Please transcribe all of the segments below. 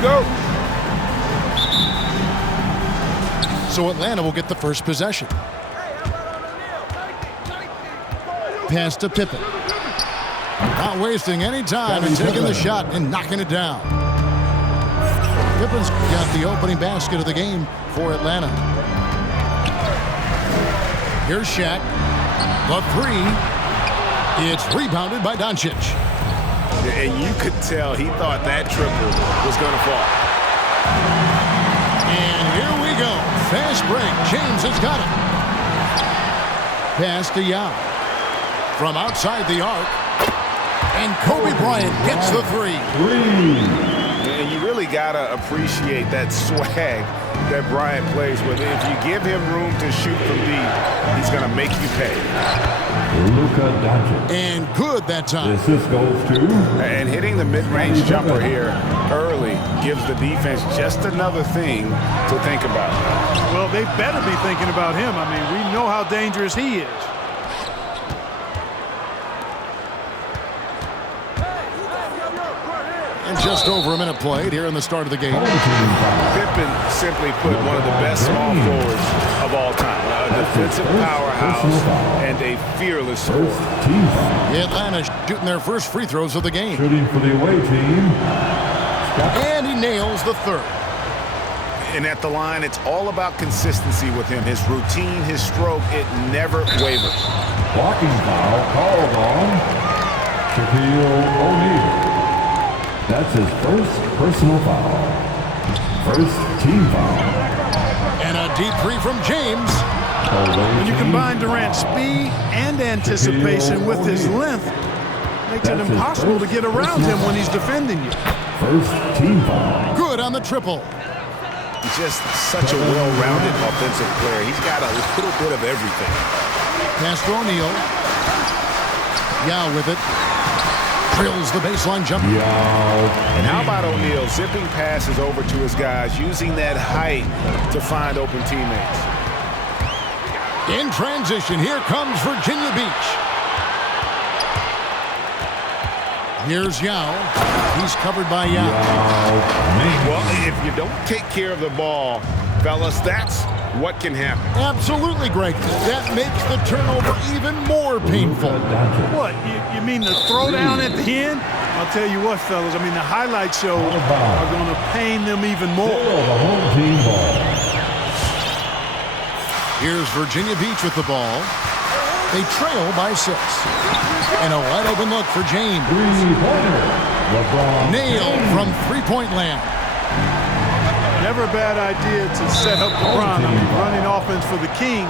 Go. So Atlanta will get the first possession. Pass to Pippen. Not wasting any time and taking the shot and knocking it down. Pippen's got the opening basket of the game for Atlanta. Here's Shaq. The three. It's rebounded by Doncic. And you could tell he thought that triple was going to fall. And here we go. Fast break. James has got it. Pass to Yao. From outside the arc. And Kobe Bryant gets the three. And you really got to appreciate that swag that Bryant plays with. If you give him room to shoot from deep, he's going to make you pay. And good that time. This goes to. And hitting the mid-range jumper here early gives the defense just another thing to think about. Well, they better be thinking about him. I mean, we know how dangerous he is. And just over a minute played here in the start of the game. Pippen simply put one of the best small forwards of all time. A defensive powerhouse and a fearless scorer. Atlanta shooting their first free throws of the game. Shooting for the away team. And he nails the third. And at the line, it's all about consistency with him. His routine, his stroke, it never wavers. Blocking foul called on Shaquille O'Neal. That's his first personal foul. First team foul. And a deep three from James. When you combine Durant's speed and anticipation with his length, makes it impossible to get around him when he's defending you. First team foul. Good on the triple. He's just such a well-rounded offensive player. He's got a little bit of everything. Pass to O'Neal. Yao with it. Drills the baseline jumper. And how about O'Neal zipping passes over to his guys, using that height to find open teammates. In transition, here comes Virginia Beach. Here's Yao. He's covered by Yao. Well, if you don't take care of the ball, fellas, that's what can happen. Absolutely, Greg. That makes the turnover even more painful. What, you mean the throwdown at the end? I'll tell you what, fellas, I mean, the highlight shows are going to pain them even more. The home team ball. Here's Virginia Beach with the ball. They trail by 6. And a wide open look for James. Nailed from three-point land. Never a bad idea to set up LeBron. I mean, running offense for the King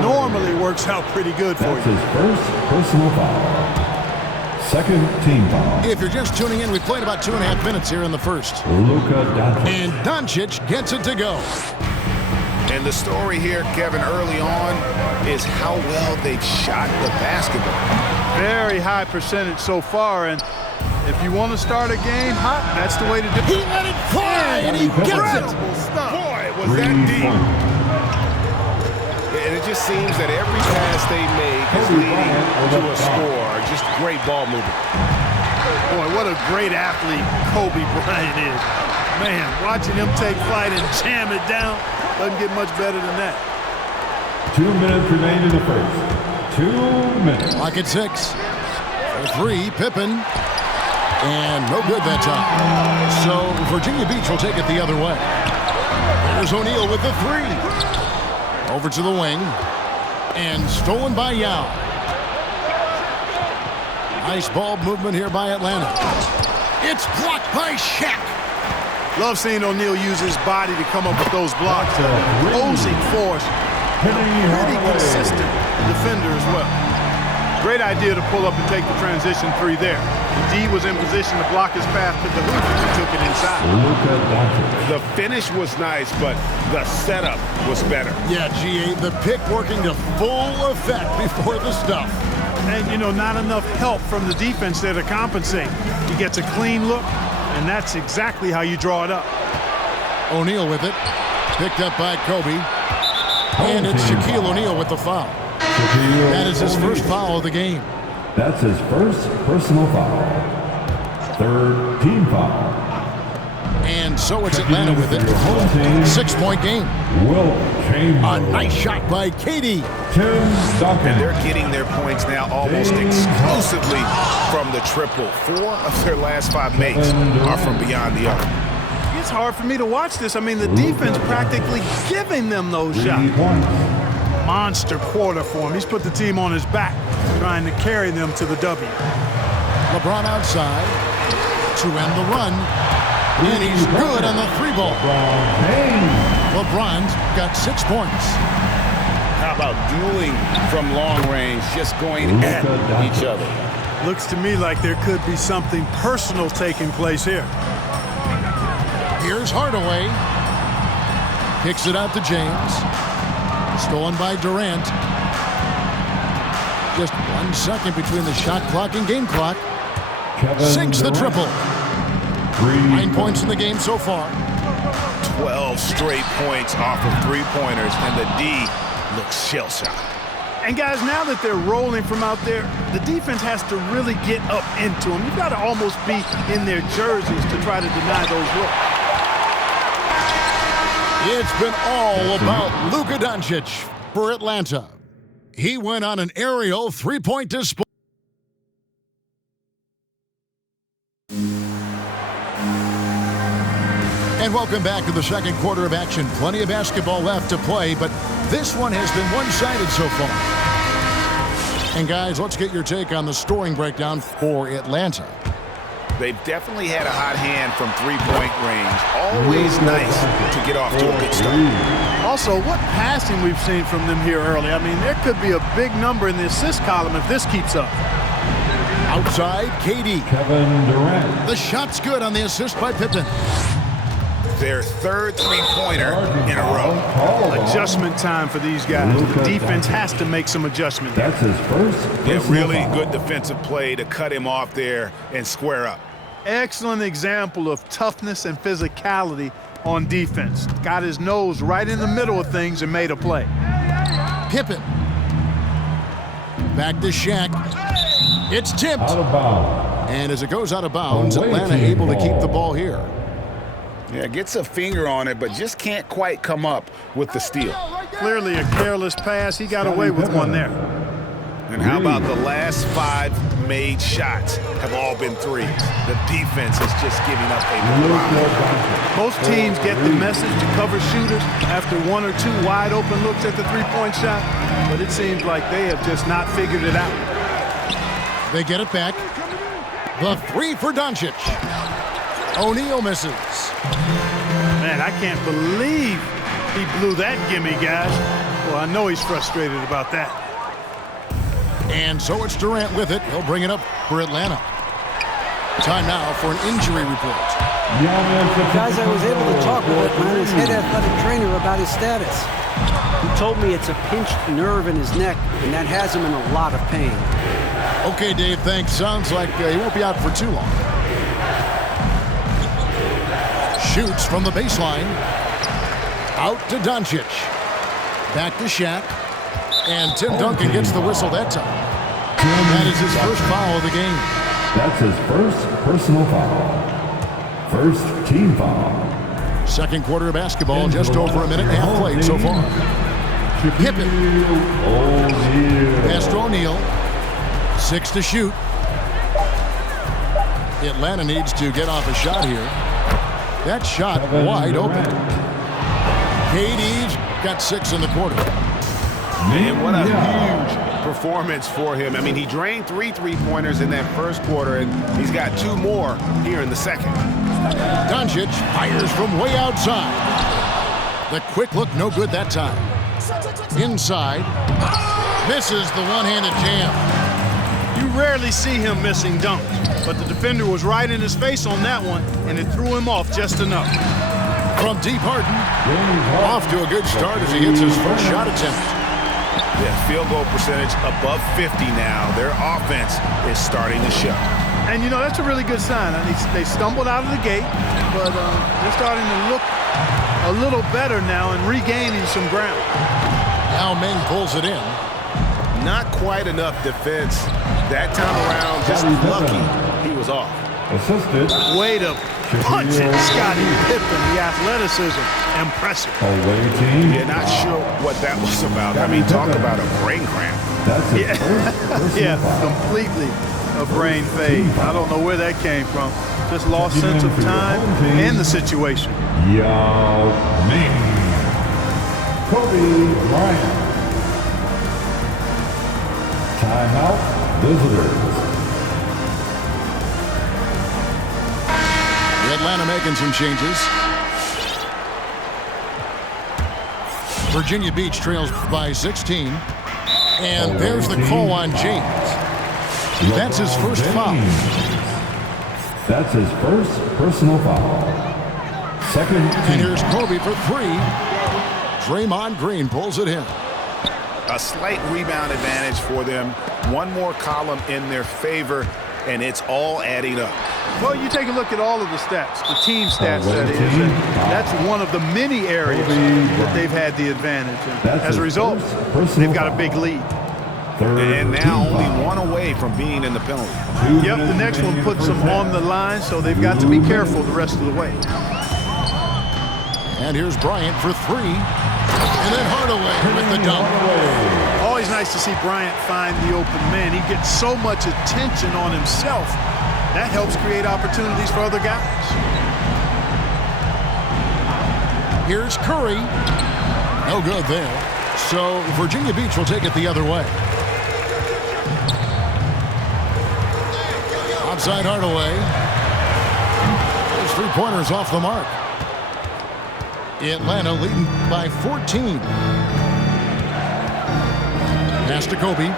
normally works out pretty good for you. That's his first personal foul. Second team foul. If you're just tuning in, we played about 2.5 minutes here in the first. Luka Doncic. And Doncic gets it to go. And the story here, Kevin, early on is how well they've shot the basketball. Very high percentage so far, and if you want to start a game hot, that's the way to do it. He let it fly, and he gets it. Boy, was that deep. And it just seems that every pass they make is leading to a score. Just great ball movement. Boy, what a great athlete Kobe Bryant is. Man, watching him take flight and jam it down doesn't get much better than that. 2 minutes remain in the first. 2 minutes. Clock at 6. For 3, Pippen. And no good that time. So Virginia Beach will take it the other way. There's O'Neal with the 3. Over to the wing. And stolen by Yao. Nice ball movement here by Atlanta. It's blocked by Shaq. Love seeing O'Neal use his body to come up with those blocks. Opposing force. Pretty consistent defender as well. Great idea to pull up and take the transition three there. The D was in position to block his path to the hoop and took it inside. The finish was nice, but the setup was better. Yeah, GA, the pick working to full effect before the stuff. And, you know, not enough help from the defense there to compensate. He gets a clean look, and that's exactly how you draw it up. O'Neal with it. Picked up by Kobe. And it's Shaquille O'Neal with the foul. That is his first foul of the game. That's his first personal foul. Third team foul. And so it's Atlanta with it. 6-point game. A nice shot by KD. Tim Duncan. And they're getting their points now almost exclusively from the triple. 4 of their last 5 makes are from beyond the arc. It's hard for me to watch this. I mean, the defense practically giving them those 3 shots. points. Monster quarter for him. He's put the team on his back, trying to carry them to the W. LeBron outside to end the run. And he's good on the 3-ball. LeBron's got 6 points. How about dueling from long range, just going at each other? Looks to me like there could be something personal taking place here. Here's Hardaway. Kicks it out to James. Stolen by Durant. Just 1 second between the shot clock and game clock. Sinks the triple. 9 points in the game so far. 12 straight points off of 3-pointers, and the D looks shell-shocked. And guys, now that they're rolling from out there, the defense has to really get up into them. You've got to almost be in their jerseys to try to deny those looks. It's been all about Luka Doncic for Atlanta. He went on an aerial 3-point display. And welcome back to the second quarter of action. Plenty of basketball left to play, but this one has been one-sided so far. And guys, let's get your take on the scoring breakdown for Atlanta. They've definitely had a hot hand from 3-point range. Always nice to get off to a good start. Also, what passing we've seen from them here early. I mean, there could be a big number in the assist column if this keeps up. Outside, KD. Kevin Durant. The shot's good on the assist by Pippen. Their third 3-pointer in a row. Adjustment time for these guys. The defense has to make some adjustment. That's his first. Yeah, really good defensive play to cut him off there and square up. Excellent example of toughness and physicality on defense. Got his nose right in the middle of things and made a play. Pippen. Back to Shaq. It's tipped. Out of bounds. And as it goes out of bounds, Atlanta able to keep the ball here. Yeah, gets a finger on it, but just can't quite come up with the steal. Clearly a careless pass. He got away with one there. And how about the last 5 made shots have all been threes? The defense is just giving up a lot. Most teams get the message to cover shooters after 1 or 2 wide open looks at the 3-point shot, but it seems like they have just not figured it out. They get it back. The 3 for Doncic. O'Neal misses. Man, I can't believe he blew that gimme, guys. Well, I know he's frustrated about that. And so it's Durant with it. He'll bring it up for Atlanta. Time now for an injury report. Guys, I was able to talk with Atlanta's head athletic trainer about his status. He told me it's a pinched nerve in his neck, and that has him in a lot of pain. Okay, Dave, thanks. Sounds like he won't be out for too long. Shoots from the baseline. Out to Doncic. Back to Shaq. And Tim Duncan gets the whistle that time. That is his first foul of the game. That's his first personal foul. First team foul. Second quarter of basketball, just over a minute and a half played so far. Pippen. Pass to O'Neal. 6 to shoot. Atlanta needs to get off a shot here. That shot wide open. KD's got 6 in the quarter. Man, what a huge performance for him. I mean, he drained 3 3-pointers in that first quarter, and he's got 2 more here in the second. Doncic fires from way outside. The quick look, no good that time. Inside, misses the one-handed jam. You rarely see him missing dunks, but the defender was right in his face on that one, and it threw him off just enough. From deep, Harden, off to a good start as he hits his first shot attempt. Yeah, field goal percentage above 50 now. Their offense is starting to show. And, you know, that's a really good sign. They stumbled out of the gate, but they're starting to look a little better now and regaining some ground. Now Meng pulls it in. Not quite enough defense that time around. Just lucky he was off. Assisted. Way to punch it, Scottie Pippen. The athleticism, impressive. Away team. Yeah, not sure what that was about. I mean, talk about a brain cramp. That's it. Yeah, completely a brain fade. I don't know where that came from. Just lost sense of time and the situation. Yao Ming. Kobe Bryant. Timeout. Visitors. Atlanta making some changes. Virginia Beach trails by 16. And there's the call on James. That's his first foul. That's his first personal foul. Second team. And here's Kobe for 3. Draymond Green pulls it in. A slight rebound advantage for them. One more column in their favor, and it's all adding up. Well, you take a look at all of the stats, the team stats, that is, and that's one of the many areas that they've had the advantage. And as a result, they've got a big lead. And now only 1 away from being in the penalty. Yep, the next one puts them on the line, so they've got to be careful the rest of the way. And here's Bryant for 3. And then Hardaway with the dunk. Always nice to see Bryant find the open man. He gets so much attention on himself. That helps create opportunities for other guys. Here's Curry. No good there. So Virginia Beach will take it the other way. Outside Hardaway. Those 3-pointers off the mark. Atlanta leading by 14. Pass to Kobe.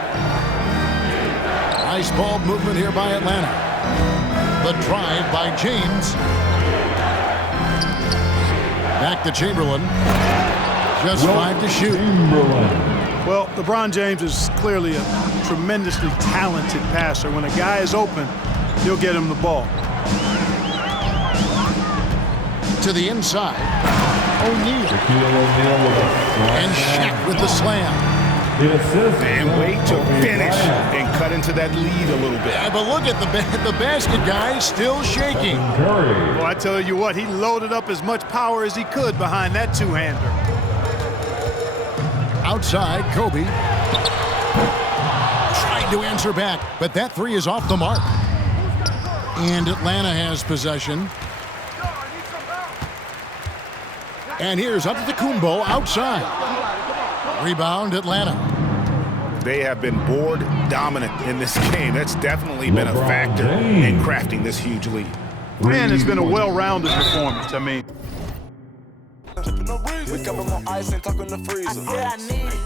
Nice ball movement here by Atlanta. The drive by James. Back to Chamberlain. Just 5 to shoot. Well, LeBron James is clearly a tremendously talented passer. When a guy is open, he'll get him the ball. To the inside. O'Neal. And Shaq with the slam. And wait to finish and cut into that lead a little bit. Yeah, but look at the basket guy still shaking. Well, I tell you what, he loaded up as much power as he could behind that two-hander. Outside, Kobe. Tried to answer back, but that 3 is off the mark. And Atlanta has possession. And here's Antetokounmpo outside. Rebound, Atlanta. They have been board dominant in this game. That's definitely been a factor in crafting this huge lead. Man, it's been a well-rounded performance. I mean, We got more ice and talking the freezer.